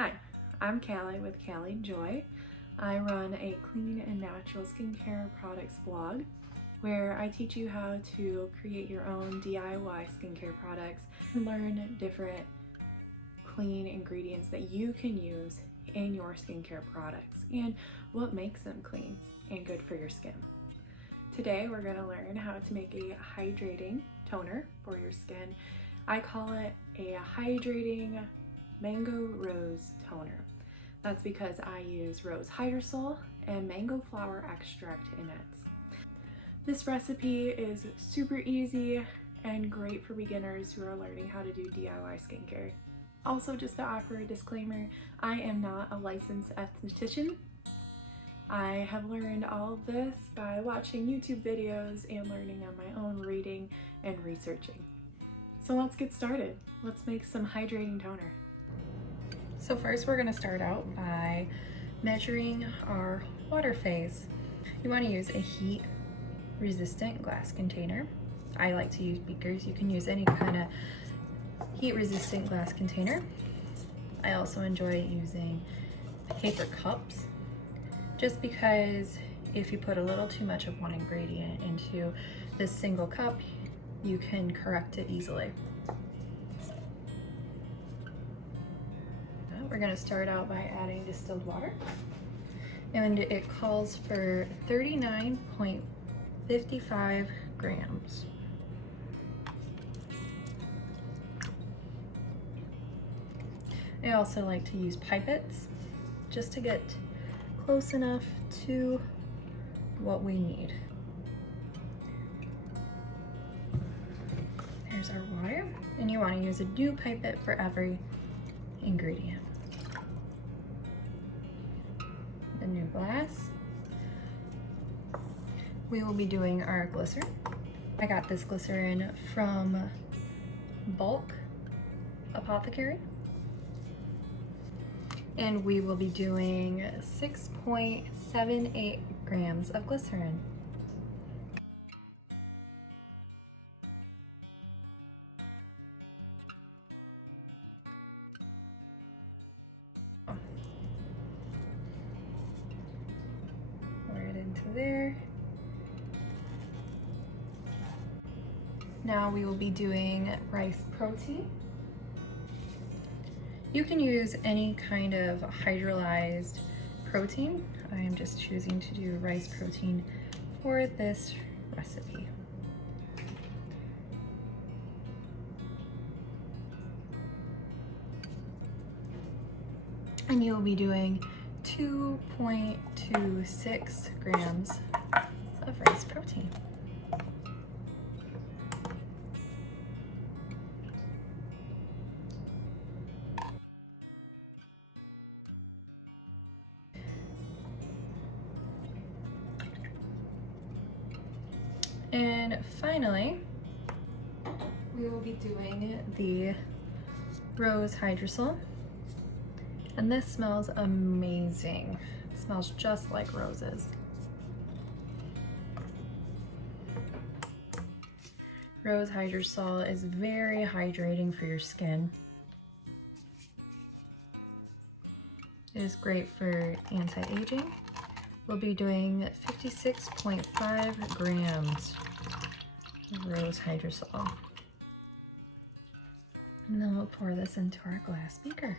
Hi, I'm Callie with Callie Joy. I run a clean and natural skincare products blog where I teach you how to create your own DIY skincare products and learn different clean ingredients that you can use in your skincare products and what makes them clean and good for your skin. Today we're going to learn how to make a hydrating toner for your skin. I call it a hydrating mango rose toner. That's because I use Rose Hydrosol and mango flower extract in it. This recipe is super easy and great for beginners who are learning how to do DIY skincare. Also, just to offer a disclaimer, I am not a licensed esthetician. I have learned all of this by watching YouTube videos and learning on my own, reading and researching. So let's get started. Let's make some hydrating toner. So first we're going to start out by measuring our water phase. You want to use a heat resistant glass container. I like to use beakers. You can use any kind of heat resistant glass container. I also enjoy using paper cups just because if you put a little too much of one ingredient into this single cup, you can correct it easily. We're going to start out by adding distilled water, and it calls for 39.55 grams. I also like to use pipettes just to get close enough to what we need. There's our water, and you want to use a new pipette for every ingredient. The new glass. We will be doing our glycerin. I got this glycerin from Bulk Apothecary. And we will be doing 6.78 grams of glycerin. Right into there. Now we will be doing rice protein. You can use any kind of hydrolyzed protein. I am just choosing to do rice protein for this recipe. And you will be doing 2.26 grams of rice protein. And finally, we will be doing the Rose Hydrosol. And this smells amazing. It smells just like roses. Rose Hydrosol is very hydrating for your skin. It is great for anti-aging. We'll be doing 56.5 grams of Rose Hydrosol. And then we'll pour this into our glass beaker.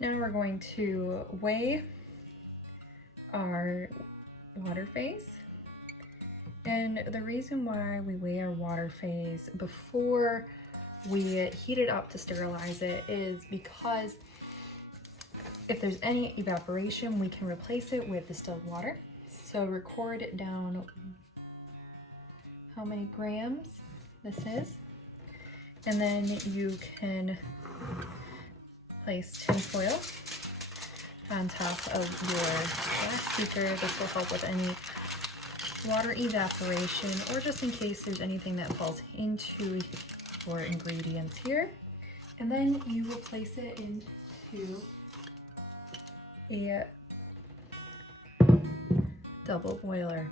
Now we're going to weigh our water phase. And the reason why we weigh our water phase before we heat it up to sterilize it is because if there's any evaporation, we can replace it with distilled water. So record down how many grams this is, and then you can place tinfoil on top of your glass beaker. This will help with any water evaporation, or just in case there's anything that falls into your ingredients here. And then you will place it into a double boiler.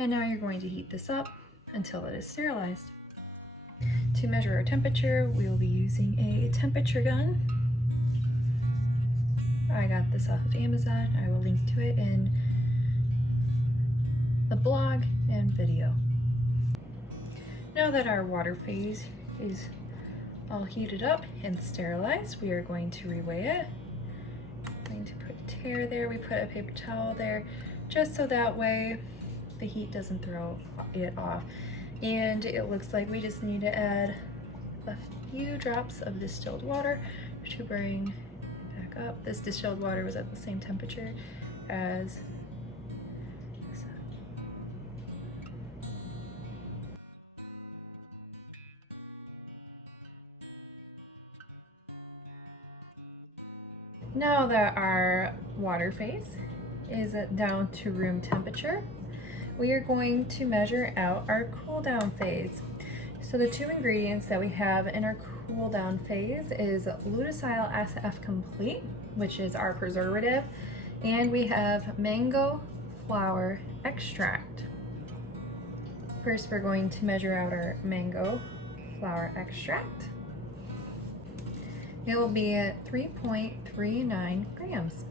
And now you're going to heat this up until it is sterilized. To measure our temperature, we will be using a temperature gun. I got this off of Amazon. I will link to it in the blog and video. Now that our water phase is all heated up and sterilized, we are going to reweigh it. I'm going to put a tear there. We put a paper towel there just so that way the heat doesn't throw it off. And it looks like we just need to add a few drops of distilled water to bring it back up. This distilled water was at the same temperature as this. Now that our water phase is down to room temperature, we are going to measure out our cool down phase. So the two ingredients that we have in our cool down phase is Leucidal SF Complete, which is our preservative, and we have mango flower extract. First, we're going to measure out our mango flower extract. It will be at 3.39 grams.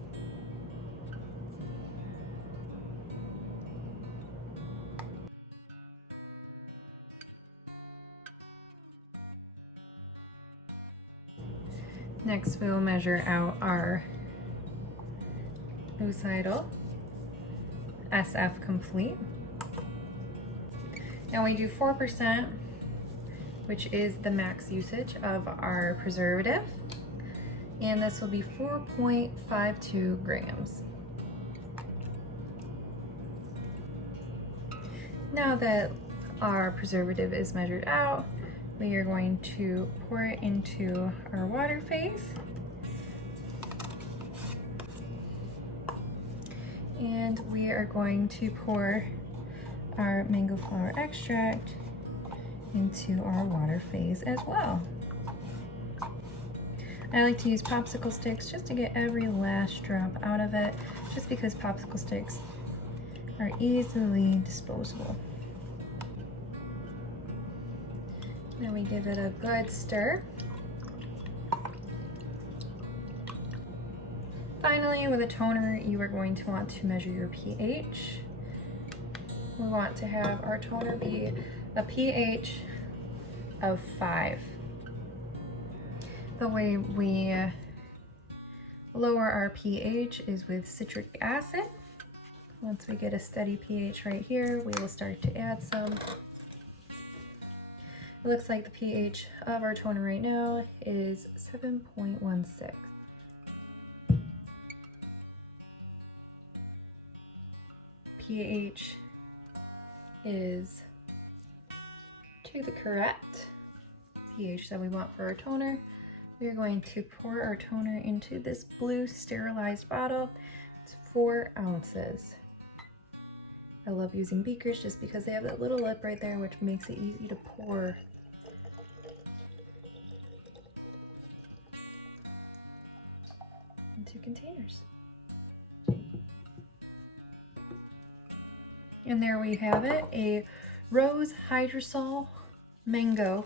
Next, we will measure out our Leucidal SF Complete. Now we do 4%, which is the max usage of our preservative, and this will be 4.52 grams. Now that our preservative is measured out, we are going to pour it into our water phase. And we are going to pour our mango flower extract into our water phase as well. I like to use popsicle sticks just to get every last drop out of it, just because popsicle sticks are easily disposable. Now we give it a good stir. Finally, with a toner, you are going to want to measure your pH. We want to have our toner be a pH of 5. The way we lower our pH is with citric acid. Once we get a steady pH right here, we will start to add some. It looks like the pH of our toner right now is 7.16. pH is to the correct pH that we want for our toner. We are going to pour our toner into this blue sterilized bottle. It's 4 ounces. I love using beakers just because they have that little lip right there, which makes it easy to pour. Into containers. And there we have it, a Rose Hydrosol Mango